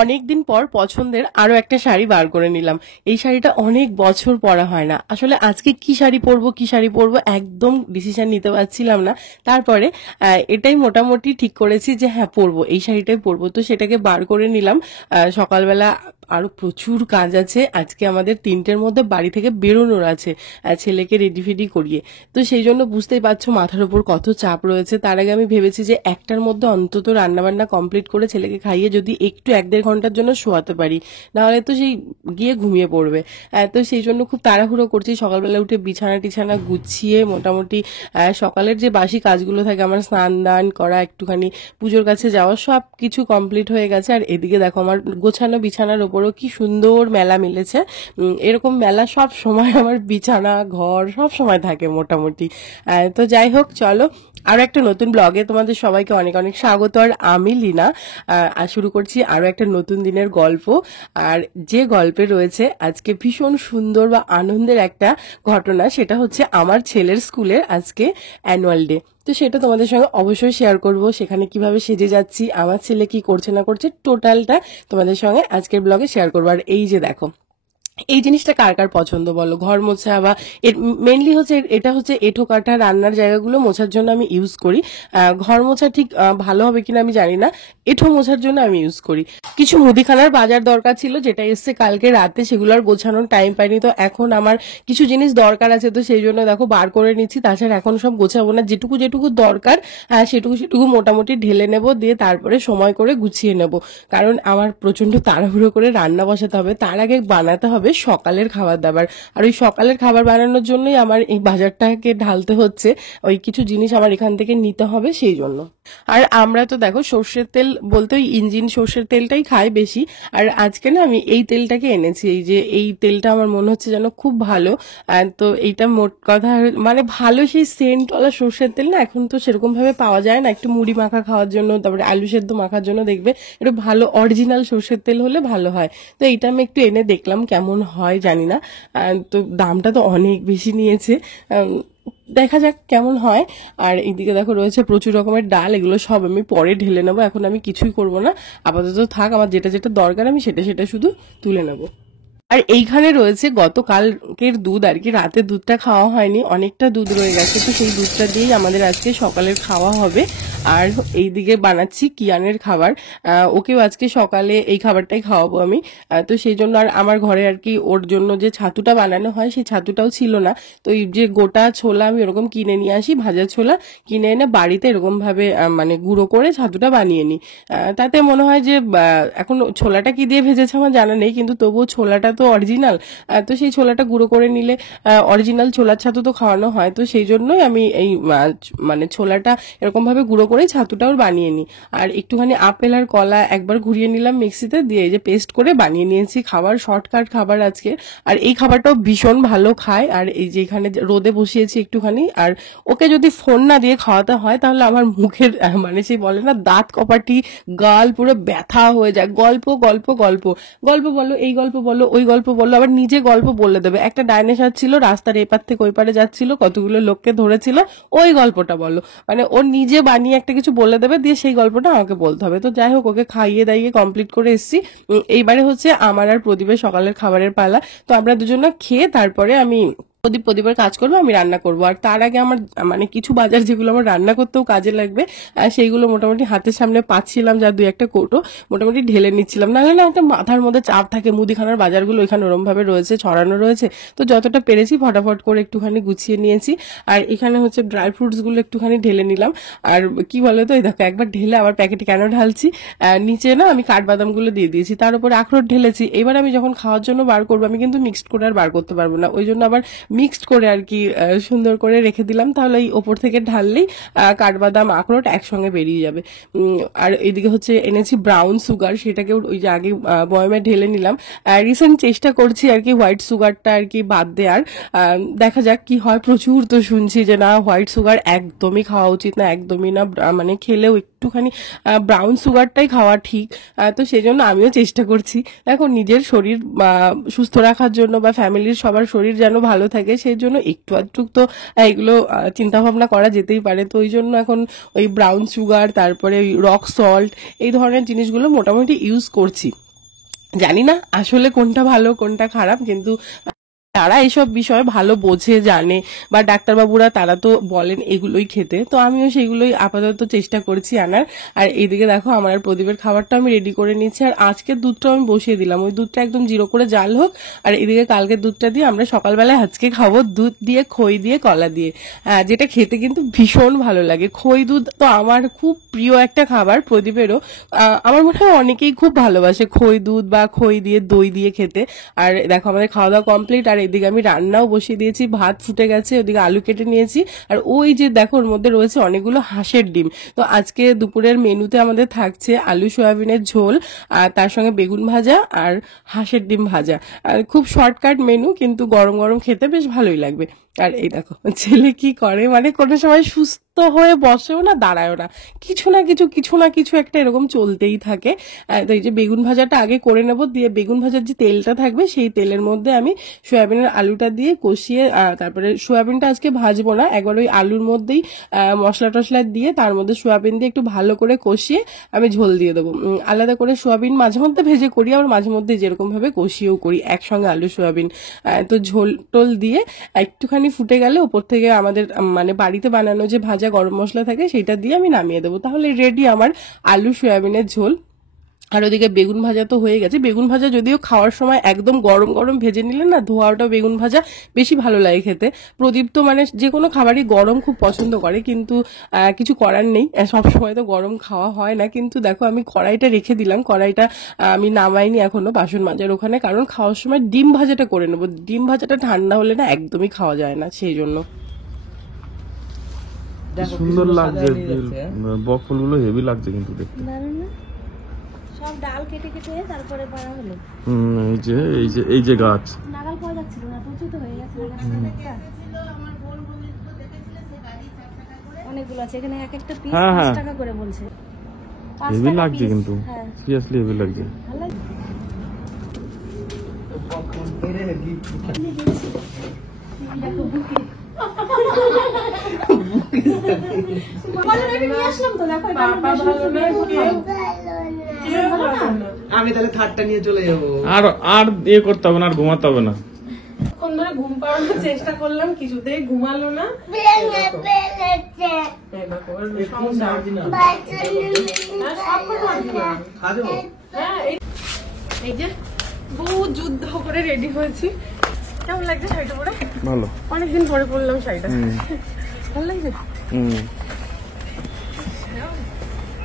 অনেকদিন পর পছন্দের আরো একটা শাড়ি বার করে নিলাম। এই শাড়িটা অনেক বছর পরা হয় না। আসলে আজকে কি শাড়ি পরবো একদম ডিসিশন নিতে পারছিলাম না। তারপরে এটাই মোটামুটি ঠিক করেছি যে হ্যাঁ পরবো, এই শাড়িটাই পরবো। তো সেটাকে বার করে নিলাম। সকালবেলা আরো প্রচুর কাজ আছে আজকে, আমাদের 3টের মধ্যে বাড়ি থেকে বেরোনোর আছে, ছেলেকে রেডি ফেডি করিয়ে। তো সেই জন্য বুঝতেই পারছো মাথার উপর কত চাপ রয়েছে। তার আগে আমি ভেবেছি যে 1টার মধ্যে অন্তত রান্নাবান্না কমপ্লিট করে ছেলেকে খাইয়ে যদি একটু 1-1.5 ঘন্টার জন্য শোয়াতে পারি, নাহলে তো সেই গিয়ে ঘুমিয়ে পড়বে। তো সেই জন্য খুব তাড়াহুড়ো করছি। সকালবেলা উঠে বিছানা টিছানা গুছিয়ে মোটামুটি সকালের যে বাসি কাজগুলো থাকে, আমার স্নান দান করা, একটুখানি পুজোর কাছে যাওয়া, সব কিছু কমপ্লিট হয়ে গেছে। আর এদিকে দেখো আমার গোছানো বিছানার ওপরও কি সুন্দর মেলা মিলেছে। এরকম মেলা সব সময় আমার বিছানা ঘর সব সময় থাকে মোটামুটি। তো যাই হোক, চলো আরো একটা নতুন ব্লগে তোমাদের সবাইকে অনেক অনেক স্বাগত। আর আমি লীনা শুরু করছি আরো একটা নতুন দিনের গল্প। আর যে গল্পে রয়েছে আজকে ভীষণ সুন্দর বা আনন্দের একটা ঘটনা, সেটা হচ্ছে আমার ছেলের স্কুলের আজকে অ্যানুয়াল ডে। তো সেটা তোমাদের সঙ্গে অবশ্যই শেয়ার করব। সেখানে কিভাবে সেজে যাচ্ছি, আমার ছেলে কি করছে না করছে, টোটালটা তোমাদের সঙ্গে আজকের ব্লগে শেয়ার করবো। আর এই যে দেখো, এই জিনিসটা কার কার পছন্দ বলো, ঘর মোছা বা মেনলি হচ্ছে এটা হচ্ছে এঁঠো কাঠা রান্নার জায়গাগুলো মোছার জন্য আমি ইউজ করি। ঘর মোছা ঠিক ভালো হবে কিনা আমি জানি না, এঁঠো মোছার জন্য আমি ইউজ করি। কিছু মুদিখানার বাজার দরকার ছিল, যেটা এসছে কালকে রাতে, সেগুলো আর গোছানোর টাইম পাইনি। তো এখন আমার কিছু জিনিস দরকার আছে, তো সেই জন্য দেখো বার করে নিচ্ছি। তাছাড়া এখন সব গোছাবো না, যেটুকু যেটুকু দরকার সেটুকু মোটামুটি ঢেলে নেব, দিয়ে তারপরে সময় করে গুছিয়ে নেব। কারণ আমার প্রচন্ড তাড়াহুড়ো করে রান্না বসাতে হবে, তার আগে বানাতে হবে সকালের খাবার দাবার। আর ওই সকালের খাবার বানানোর জন্যই আমার এই বাজারটাকে ঢালতে হচ্ছে, ওই কিছু জিনিস আমার এখান থেকে নিতে হবে সেই জন্য। আর আমরা তো দেখো সর্ষের তেল বলতে ওই ইঞ্জিন সর্ষের তেলটাই খাই বেশি। আর আজকে না আমি এই তেলটাকে এনেছি, এই যে এই তেলটা আমার মনে হচ্ছে যেন খুব ভালো। তো এইটা মোট কথা মানে ভালো, সেই সেন্টওয়ালা সর্ষের তেল না এখন তো সেরকম ভাবে পাওয়া যায় না। একটু মুড়ি মাখা খাওয়ার জন্য, তারপরে আলু সেদ্ধ মাখার জন্য দেখবে একটু ভালো অরিজিনাল সর্ষের তেল হলে ভালো হয়। তো এইটা আমি একটু এনে দেখলাম কেমন হয় জানি না। তো দামটা তো অনেক বেশি নিয়েছে, দেখা যাক কেমন হয়। আর এইদিকে দেখো রয়েছে প্রচুর রকমের ডাল, এগুলো সব আমি পরে ঢেলে নেবো, এখন আমি কিছুই করব না। আপাতত থাক, আমার যেটা যেটা দরকার আমি সেটা সেটা শুধু তুলে নেবো। আর এইখানে রয়েছে গতকালকের দুধ, আর কি রাতে দুধটা খাওয়া হয়নি, অনেকটা দুধ রয়ে গেছে। তো সেই দুধটা দিয়েই আমাদের আজকে সকালের খাওয়া হবে। আর এইদিকে বানাচ্ছি কিয়ানের খাবার, ওকেও আজকে সকালে এই খাবারটাই খাওয়াবো আমি। তো সেই জন্য আর আমার ঘরে আর কি ওর জন্য যে ছাতুটা বানানো হয় সেই ছাতুটাও ছিল না। তো এই যে গোটা ছোলা আমি এরকম কিনে নিয়ে আসি, ভাজা ছোলা কিনে এনে বাড়িতে এরকম ভাবে মানে গুঁড়ো করে ছাতুটা বানিয়ে নিই। তাতে মনে হয় যে এখন ছোলাটা কি দিয়ে ভেজেছে আমার জানা নেই, কিন্তু তবুও ছোলাটা তো অরিজিনাল। তো সেই ছোলাটা গুঁড়ো করে নিলে অরিজিনাল ছোলার ছাতু তো খাওয়ানো হয়। তো সেই জন্যই আমি এই মানে ছোলাটা এরকম ভাবে গুঁড়ো করে ছাতুটাও বানিয়ে নিই। আর একটুখানি আপেল আর কলা একবার ঘুরিয়ে নিলাম মিক্সিতে, দিয়ে এই যে পেস্ট করে বানিয়ে নিয়েছি খাবার, শর্টকাট খাবার আজকে। আর এই খাবারটাও ভীষণ ভালো খায়। আর এই যে এখানে রোদে বসিয়েছি একটুখানি। আর ওকে যদি ফোন না দিয়ে খাওয়াতে হয় তাহলে আমার মুখের মানে সেই বলে না দাঁত কপাটি, গাল পুরো ব্যথা হয়ে যায়। গল্প গল্প গল্প গল্প বলো, এই গল্প বলো, ওই গল্প বললো, আবার নিজে গল্প বলে দেবে। একটা ডাইনোসর ছিল রাস্তার এপার থেকে ওই পারে যাচ্ছিল, কতগুলো লোককে ধরেছিল, ওই গল্পটা বলো। মানে ও নিজে বানিয়ে একটা কিছু বলে দেবে, দিয়ে সেই গল্পটা আমাকে বলতে হবে। তো যাই হোক, ওকে খাইয়ে দাইয়ে কমপ্লিট করে এসেছি। এইবারে হচ্ছে আমার আর প্রদীপের সকালের খাবারের পালা। তো আমরা দুজনে খেয়ে তারপরে আমি প্রদীপের কাজ করবো, আমি রান্না করবো। আর তার আগে আমার মানে কিছু বাজার যেগুলো আমার রান্না করতেও কাজে লাগবে সেইগুলো মোটামুটি হাতের সামনে পাচ্ছিলাম, যা 2-1টা কৌটো মোটামুটি ঢেলে নিচ্ছিলাম। নাহলে না একটা মাথার মধ্যে চাপ থাকে, মুদিখানার বাজারগুলো এখানে ওরম ভাবে রয়েছে, ছড়ানো রয়েছে। তো যতটা পেরেছি ফটাফট করে একটুখানি গুছিয়ে নিয়েছি। আর এখানে হচ্ছে ড্রাই ফ্রুটস গুলো একটুখানি ঢেলে নিলাম। আর কি বলতো, এই দেখো একবার ঢেলে আবার প্যাকেটে কেন ঢালছি, নিচে না আমি কাঠবাদাম গুলো দিয়ে দিয়েছি, তার উপরে আখরোট ঢেলেছি। এবার আমি যখন খাওয়ার জন্য বার করবো, আমি কিন্তু মিক্সড করে আর বার করতে পারবো না, ওই জন্য আবার মিক্সড করে আর কি সুন্দর করে রেখে দিলাম। তাহলে এই ওপর থেকে ঢাললেই কাঠবাদাম আখরোট একসঙ্গে বেরিয়ে যাবে। আর এদিকে হচ্ছে এনেছি ব্রাউন সুগার, সেটাকে ওই যে আগে বয়মে ঢেলে নিলাম। রিসেন্ট চেষ্টা করছি আর কি হোয়াইট সুগারটা আর কি বাদ দেওয়ার, দেখা যাক কি হয়। প্রচুর তো শুনছি যে না হোয়াইট সুগার একদমই খাওয়া উচিত না, একদমই না, মানে খেলেও একটুখানি ব্রাউন সুগারটাই খাওয়া ঠিক। তো সেই জন্য আমিও চেষ্টা করছি। দেখো নিজের শরীর সুস্থ রাখার জন্য বা ফ্যামিলির সবার শরীর যেন ভালো থাকে সেই জন্য একটু আধটু তো এগুলো চিন্তা ভাবনা করা যেতেই পারে। তো ওই জন্য এখন ওই ব্রাউন সুগার, তারপরে ওই রক সল্ট, এই ধরনের জিনিসগুলো মোটামুটি ইউজ করছি। জানি না আসলে কোনটা ভালো কোনটা খারাপ, কিন্তু তারা এইসব বিষয় ভালো বোঝে, জানে, বা ডাক্তারবাবুরা তারা তো বলেন এগুলোই খেতে। তো আমিও সেগুলোই আপাতত চেষ্টা করছি আনার। আর এইদিকে দেখো আমার আর প্রদীপের খাবারটা আমি রেডি করে নিচ্ছি। আর আজকের দুধটাও আমি বসিয়ে দিলাম, ওই দুধটা একদম জিরো করে জাল হোক। আর এদিকে কালকের দুধটা দিয়ে আমরা সকালবেলায় আজকে খাবো দুধ দিয়ে, খই দিয়ে, কলা দিয়ে, যেটা খেতে কিন্তু ভীষণ ভালো লাগে। খই দুধ তো আমার খুব প্রিয় একটা খাবার, প্রদীপেরও। আমার মনে হয় অনেকেই খুব ভালোবাসে খই দুধ বা খই দিয়ে দই দিয়ে খেতে। আর দেখো আমাদের খাওয়া দাওয়া কমপ্লিট। আর এদিকে আমি রান্নাও বসিয়ে দিয়েছি, ভাত ফুটে গেছে, ওদিকে আলু কেটে নিয়েছি। আর ওই যে দেখো ওর মধ্যে রয়েছে অনেকগুলো হাঁসের ডিম। তো আজকে দুপুরের মেনুতে আমাদের থাকছে আলু সয়াবিনের ঝোল, আর তার সঙ্গে বেগুন ভাজা আর হাঁসের ডিম ভাজা। খুব শর্টকাট মেনু, কিন্তু গরম গরম খেতে বেশ ভালোই লাগবে। আর এই দেখো ছেলে কি করে, মানে কোনো সময় সুস্থ হয়ে বসেও না, দাঁড়ায়ও না, কিছু না কিছু একটা এরকম চলতেই থাকে। তো এই যে বেগুন ভাজাটা আগে করে নেব, দিয়ে বেগুন ভাজার যে তেলটা থাকবে সেই তেলের মধ্যে আমি সয়াবিনের আলুটা দিয়ে কষিয়ে, তারপরে সয়াবিনটা আজকে ভাজবো না, একবার ওই আলুর মধ্যেই মশলা টশলা দিয়ে তার মধ্যে সয়াবিন দিয়ে একটু ভালো করে কষিয়ে আমি ঝোল দিয়ে দেবো। আলাদা করে সয়াবিন মাঝে মধ্যে ভেজে করি, আবার মাঝে মধ্যে যেরকম ভাবে কষিয়েও করি একসঙ্গে আলু সয়াবিন। তো ঝোল টোল দিয়ে একটুখানি ফুটে গেলে ওপর থেকে আমাদের মানে বাড়িতে বানানো যে ভাজা গরম মশলা থাকে সেটা দিয়ে আমি নামিয়ে দেবো। তাহলে রেডি আমার আলু সয়াবিনের ঝোল। আর ওদিকে বেগুন ভাজা তো হয়ে গেছে। বেগুন ভাজা যদিও খাওয়ার সময় একদম গরম গরম ভেজে নিলে না, ধোয়া ওটা বেগুন ভাজা বেশি ভালো লাগে খেতে। প্রদীপ তো মানে যে কোনো খাবারই গরম খুব পছন্দ করে, কিন্তু কিছু করার নেই, সবসময় তো গরম খাওয়া হয় না। কিন্তু দেখো আমি কড়াইটা রেখে দিলাম, কড়াইটা আমি নামাইনি এখনো বাসন মাজার ওখানে, কারণ খাওয়ার সময় ডিম ভাজাটা করে নেবো। ডিম ভাজাটা ঠান্ডা হলে না একদমই খাওয়া যায় না, সেই জন্য। সুন্দর লাগছে, বকফুলগুলো হেভি লাগছে কিন্তু দেখতে। সব ডাল কেটে কেটে তারপরে পাড়া হলো। এই যে গাছ নাগাল পাওয়া যাচ্ছিল না, প্রচুর তো হয়ে গেছে। অনেকগুলো আছে এখানে, এক একটা পিস 5 টাকা করে বলছে। হেভি লাগছে কিন্তু, সিরিয়াসলি হেভি লাগছে। ভালো লাগছে। আমি তাহলে থার্ডটা নিয়ে চলে যাবো। আর ইয়ে করতে হবে না, আর ঘুমাতে হবে না। কোন ধরে ঘুম পাড়ানোর চেষ্টা করলাম, কিছুতেই ঘুমালো না। এই যে বহু যুদ্ধ করে রেডি হয়েছি। কেমন লাগছে শাড়িটা পরে? ভালো, অনেকদিন পরে পরলাম শাড়িটা, ভালো লাগছে।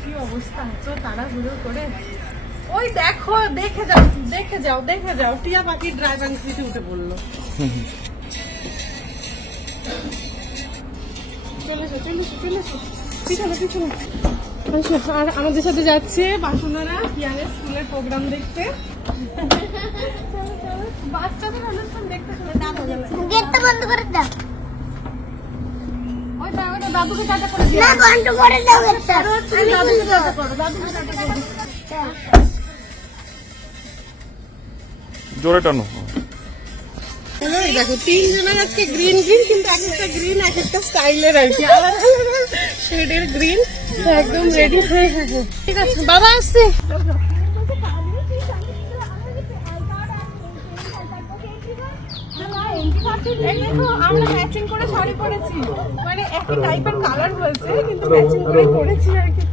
কি অবস্থা, এত তাড়াহুড়ো করে। ওই দেখো, দেখে যাও টিয়া পাখি ড্রাইভার সিটে উঠে পড়লো। পিছনে আর আমাদের সাথে যাচ্ছে বাসনারা পিয়ানের স্কুলের প্রোগ্রাম দেখতে। বাচ্চাদের অনুষ্ঠান দেখতে গেটটা বন্ধ করে দাও। ওইটা দাদুকে টাটা করে দিও। না, বন্ধ করে দাও গেটটা। দাদুকে টাটা করো, দাদুকে টাটা করো। জোরে টানো। দেখো 3 জনের আজকে গ্রিন, কিন্তু এক একটা গ্রিন এক একটা স্টাইলের আর কি, আলাদা শেডের গ্রিন। একদম রেডি হয়ে গেছে। ঠিক আছে বাবা আসছে। আমরা ম্যাচিং করে শাড়ি পরেছি, মানে একই টাইপের কালার হয়েছে কিন্তু ম্যাচিং করে পরেছি আর কি।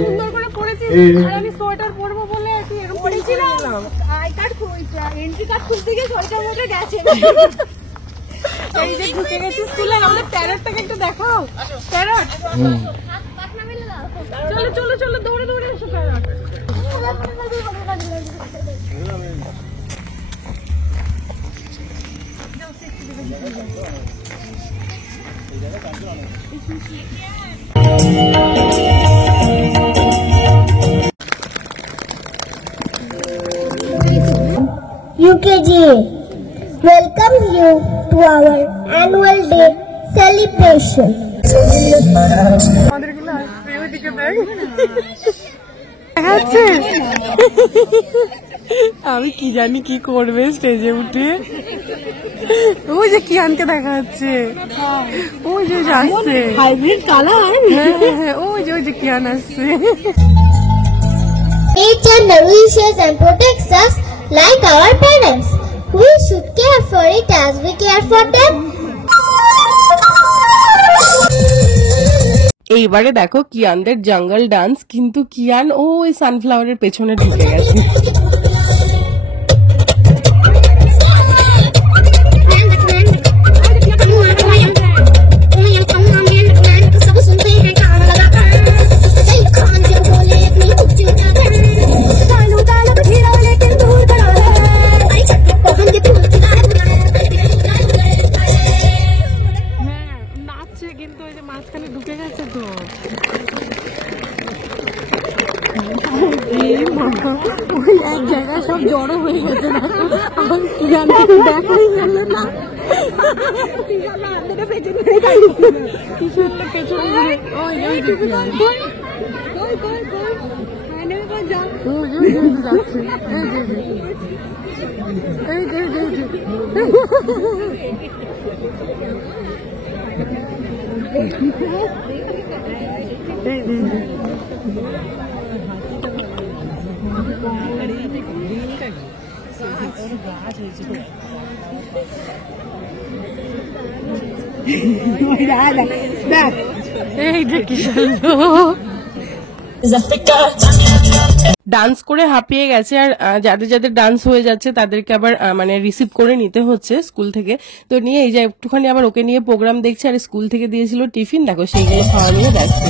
সুন্দর করে পরেছি। আর আমি সোয়েটার পরবো বলে আর কি এরকম পরেছিলাম। আই কার্ড খুলছে, এন্ট্রি কার্ড খুলতে গিয়ে সোয়েটার মধ্যে গেছে। এই যে ঢুকে গেছি স্কুলে। আমাদের প্যারটটাকে একটু দেখাও। প্যারট, চলো দৌড়ে এসো parrot. UKG welcomes you to our annual day celebration. আমাদের কিন্তু ওইদিকে দেখ দেখাচ্ছে। আমি কি জানি কি করবে স্টেজে উঠে। ওই যে কিয়ানকে দেখা যাচ্ছে, ওই যে আসছে হাইব্রিড কালার। হ্যাঁ ওই যে কিয়ান আসছে। Nature nourishes and protects us like our parents. We should care for it as we care for them. এইবারে দেখো কিয়ানদের জঙ্গল ডান্স, কিন্তু কিয়ান ওই সানফ্লাওয়ারের পেছনে ঢুকে গেছে। কিন্তু ওই যে মাঝখানে ঢুকে গেছে তো। ওই এক জায়গায় সব জড়ো হয়ে গেছে না, দেখাই গেল না। ডান্স করে হাঁপিয়ে গেছে, আর যাদের যাদের ডান্স হয়ে যাচ্ছে তাদেরকে আবার মানে রিসিভ করে নিতে হচ্ছে স্কুল থেকে। তো নিয়ে এই যে একটুখানি আবার ওকে নিয়ে প্রোগ্রাম দেখছে, আর স্কুল থেকে দিয়েছিল টিফিন, দেখো সেইগুলো খাওয়া নিয়ে ব্যস্ত।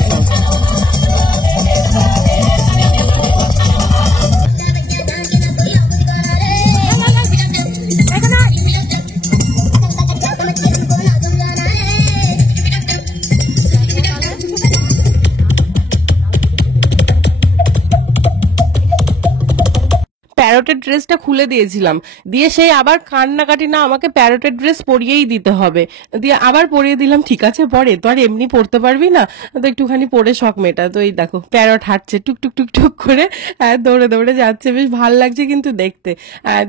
প্যারোটের ড্রেসটা খুলে দিয়েছিলাম, দিয়ে সেই আবার কান্নাকাটি, না আমাকে প্যারোটের ড্রেস পরিয়েই দিতে হবে, দিয়ে আবার পরিয়ে দিলাম। ঠিক আছে পরে, তো আর এমনি পড়তে পারবি না, তো একটুখানি পরে শখ মেটা। তো এই দেখো প্যারট হাঁটছে টুকটুক টুকটুক করে, দৌড়ে দৌড়ে যাচ্ছে, বেশ ভাল লাগছে কিন্তু দেখতে।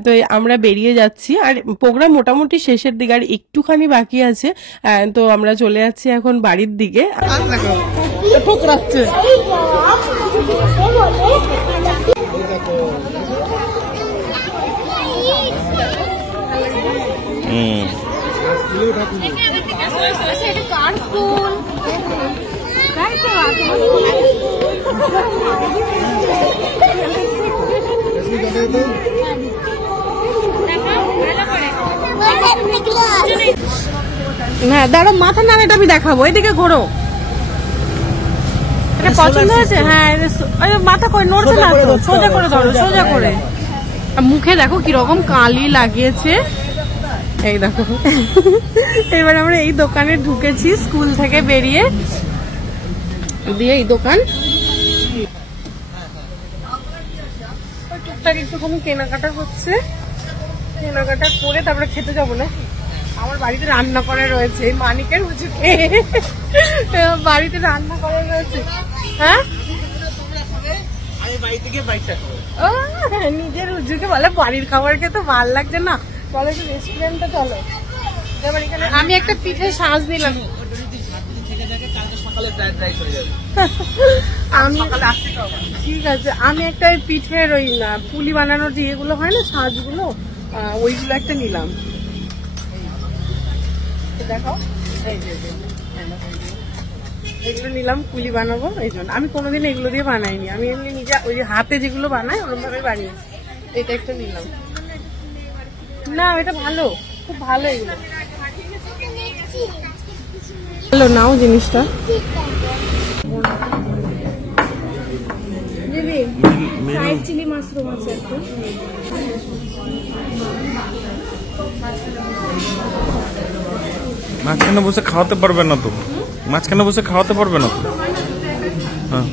তো আমরা বেরিয়ে যাচ্ছি, আর প্রোগ্রাম মোটামুটি শেষের দিকে, আর একটুখানি বাকি আছে। তো আমরা চলে যাচ্ছি এখন বাড়ির দিকে। ঠোকরাচ্ছে হ্যাঁ দাঁড়া, মাথা নাড়া, এটা আমি দেখাবো, এদিকে ঘোরো। এটা পছন্দ হয়েছে? হ্যাঁ মাথা করে নড়ছে না, সোজা করে ধরো, সোজা করে। মুখে দেখো কিরকম কালি লাগিয়েছে, এই দেখো। এবার আমরা এই দোকানে ঢুকেছি স্কুল থেকে বেরিয়ে, দিয়ে এই দোকান টুকটাক একটুখানি কেনাকাটা হচ্ছে, কেনাকাটা করে তারপরে খেতে যাবো না। আমার বাড়িতে রান্না করা রয়েছে, মানিকের হুজুকে বাড়িতে রান্না করা রয়েছে। হ্যাঁ নিজের হুজুকে বলে বাড়ির খাবার খেতে ভাল লাগছে না, বলে একটু রেস্টুরেন্টে চলো। এবার এখানে আমি একটা পিঠে সাজ নিলাম, ঠিক আছে। আমি একটা পিঠের ওই পুলি বানানোর যে এগুলো হয় না সাজগুলো, ওইগুলো একটা নিলাম। দেখো এগুলো নিলাম, পুলি বানাবো এই জন্য। আমি কোনোদিন এগুলো দিয়ে বানাইনি, আমি এমনি নিজে ওই হাতে যেগুলো বানাই ওরকম ভাবে বানিয়েছি। এটা একটা নিলাম, না এটা ভালো, খুব ভালো, এগুলো ভালো। নাও জিনিসটা চিলি মাশরুম আছে একটু। মাঝখানে বসে খাওয়াতে পারবে না তো, মাঝখানে বসে খাওয়াতে পারবে না তো। হ্যাঁ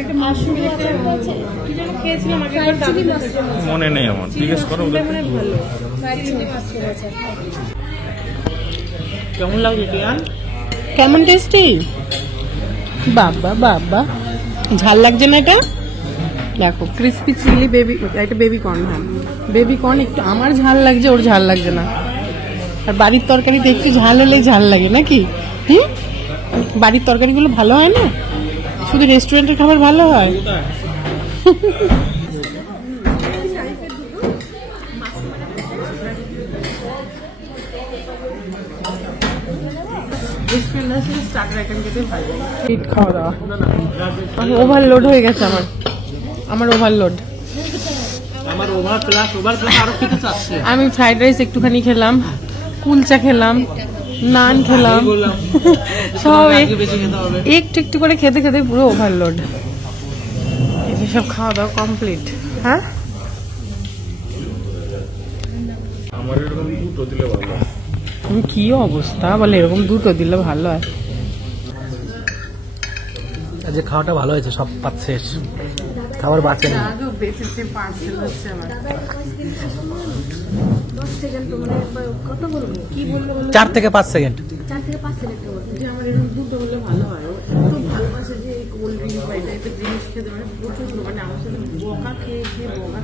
একটা মাশরুম আছে, খেয়েছিলাম আগের বার চিলি মাশরুম আছে, মনে নেই আমার, জিজ্ঞেস করো ওদের। মানে ভালো। ফ্রাইড চিলি মাশরুম আছে। কেমন লাগছে কিয়ান? কেমন টেস্টি? বাবা বাবা, ঝাল লাগছে না এটা? দেখো ক্রিসপি চিলি বেবি, এটা বেবি কর্ন। হ্যাঁ বেবি কর্ন, একটু আমার ঝাল লাগছে, ওর ঝাল লাগছে না। আর বাড়ির তরকারিতে একটু ঝাল হলেই ঝাল লাগে নাকি? হুম, বাড়ির তরকারিগুলো ভালো হয় না, শুধু রেস্টুরেন্টের খাবার ভালো হয়। খাওয়া দাওয়া ওভারলোড হয়ে গেছে আমার ওভারলোড। আমার ওভার প্লাস আরো খেতে চাচ্ছে। আমি ফ্রাইড রাইস একটুখানি খেলাম, কুলচা খেলাম, নান খেলাম, সব বেশি খেতে হবে। একটু একটু করে খেতে খেতে পুরো ওভারলোড। সব খাওয়া দাওয়া কমপ্লিট। হ্যাঁ আমার এরকম দুটো দিলে ভালো। কি অবস্থা বলে, এরকম দুটো দিলে ভালো হয়। যে খাওয়াটা ভালো হয়েছে, সব পাত শেষ, খাবার বাঁচে না। 10 সেকেন্ড তো মানে কত বলবো? কি বললো? 4 থেকে 5 সেকেন্ড। 4 থেকে 5 সেকেন্ড বলবো। যে আমার এরকম দুটো হলে ভালো হয়। ও এত ভালোবাসে যে কোল্ড ড্রিঙ্ক বা এই টাইপের জিনিস খেতে, মানে প্রচন্ড, মানে আমার সাথে বকা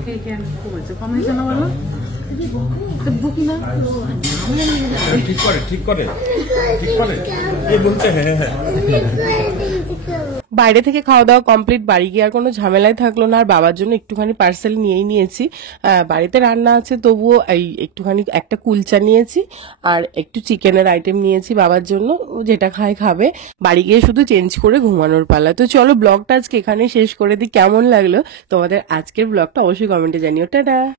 খেয়ে আমি কমেছে না বলো? বকি না, ঠিক করে ঠিক করে ঠিক করে এই বলছে হ্যাঁ হ্যাঁ। বাইরে থেকে খাওয়া দাওয়া কমপ্লিট, বাড়ি গিয়ে আর কোনো ঝামেলাই থাকলো না। আর বাবার জন্য একটুখানি পার্সেল নিয়েই নিয়েছি। বাড়িতে রান্না আছে তবুও এই একটুখানি একটা কুলচা নিয়েছি আর একটু চিকেনের আইটেম নিয়েছি বাবার জন্য, ও যেটা খাবে। বাড়ি গিয়ে শুধু চেঞ্জ করে ঘুমানোর পালা। তো চলো ব্লগটা আজকে এখানে শেষ করে দিই। কেমন লাগলো তোমাদের আজকের ব্লগটা অবশ্যই কমেন্টে জানিও। টাটা।